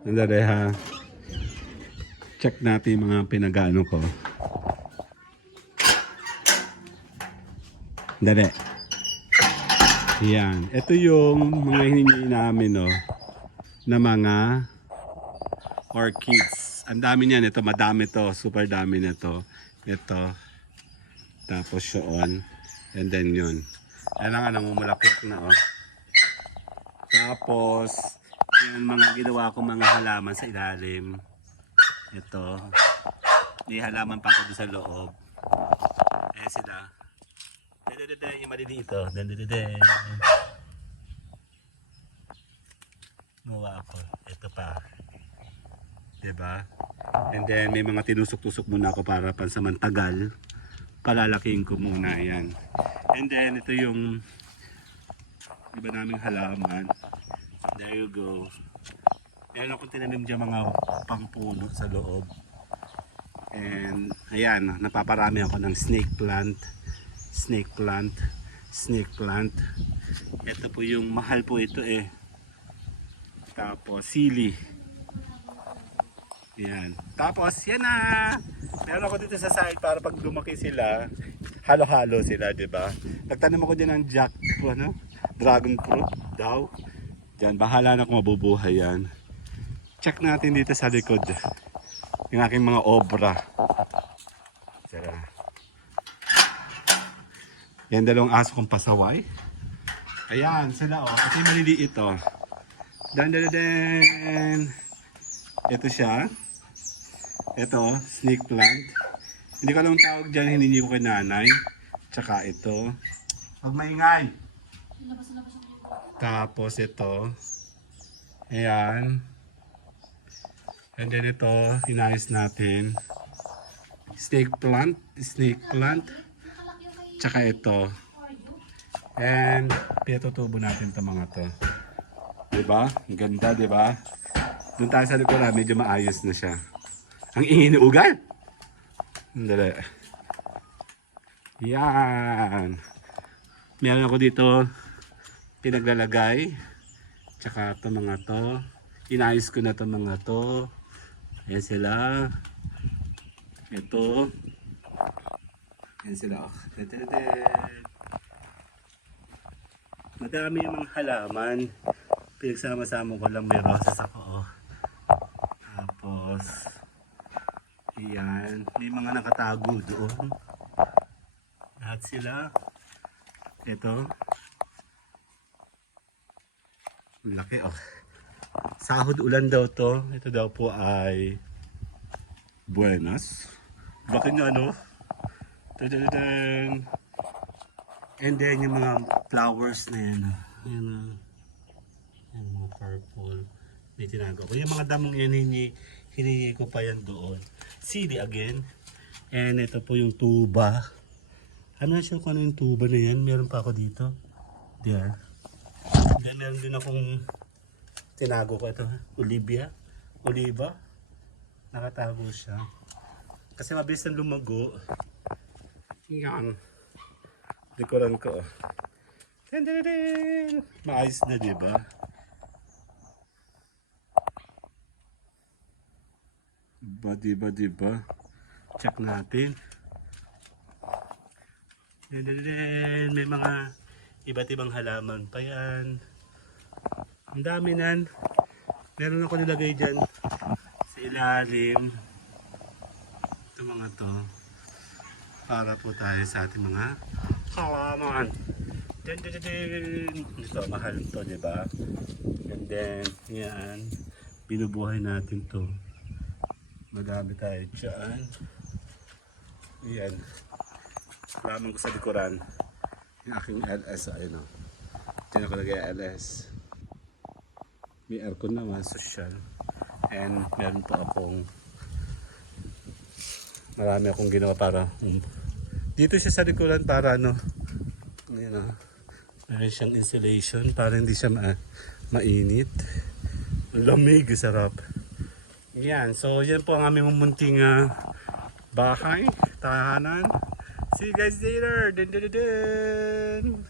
Andali ha. Check natin yung mga pinagano ko. Andali. Yan. Ito yung mga hiningi namin, no, na mga orchids. Ang dami niyan. Ito, madami to. Super dami na to. Ito. Tapos yun. And then yun. Ayan nga, namumulaklak na, oh. Tapos, yung mga ginawa ko mga halaman sa ilalim. Ito. May halaman pa ako sa loob. Ayan sila. Dadadada, yung maliliit, oh. Dadadada. Gawa ako. Ito pa. Diba? And then, may mga tinusok-tusok muna ako para pansamantagal. Palalakihin ko muna yan. And then, ito yung iba naming halaman. There you go. Meron akong tinanim dyan mga pangpuno sa loob. And ayan, napaparami ako ng snake plant. Snake plant. Snake plant. Ito po yung mahal po ito eh. Tapos sili. Yan. Tapos yan na. Meron ako dito sa side para pag lumaki sila, halo-halo sila, 'di ba? Nagtanim ako din ng dragon fruit daw. Diyan, bahala na kung mabubuhay yan. Check natin dito sa likod yung aking mga obra. Tara. Yan, dalawang aso kong pasaway. Ayan, sila oh. Kasi maliliit oh. Dan. Ito siya. Ito, snake plant. Hindi ko alam ang tawag dyan, hiningi ko kay nanay. Tsaka ito. Huwag maingay. Tapos ito. Ayan. And then ito, inayos natin. Snake plant. Tsaka ito. And pinatutubo natin ito mga to. Diba? Ang ganda, diba? Doon tayo sa likuran, medyo maayos na siya. Ang ingin ni ugal. Dali. Yan. Meron ako dito pinaglalagay. Tsaka ito mga to. Inayos ko na ito mga to. Ayan sila. Ito. Ayan sila. Madami yung mga halaman. Pinagsama-sama ko lang, may roses ako. Oh. Tapos, ayan. May mga nakatago doon. Lahat sila. Ito. Laki oh. Sahod ulan daw to. Ito daw po ay buenas. Laki nga no. Tadadadang. And then yung mga flowers na yan. Ayan o. Ayan mga purple. Hindi tinago ko. Yung mga damong yan hiningi ko pa yan doon. Sili again. And ito po yung tuba. Ano na siya kung ano yung tuba na yan? Meron pa ako dito. There. Then meron din akong tinago ko ito. Oliva. Nakatago siya. Kasi mabilis na lumago. Yan. Likuran ko. Maayos na diba? Diba? Check natin. May mga iba't ibang halaman pa yan. Ang dami nan. Meron ako nilagay dyan sa ilalim. Ito mga to. Para po tayo sa ating mga halaman. Ito, mahal to, diba? And then, yan. Binubuhay natin to. Madami tayo dyan. Ayan. Lamang ko sa likuran. Yung aking LS, ayun o. Diyan ako lagay LS. May aircon naman, social. And meron pa akong marami akong ginawa para dito siya sa likuran para ano, ayan o. Meron siyang insulation para hindi siya mainit. Lamig, sarap. Yan, so yan po ang aming munting bahay, tahanan. See you guys later. Dun.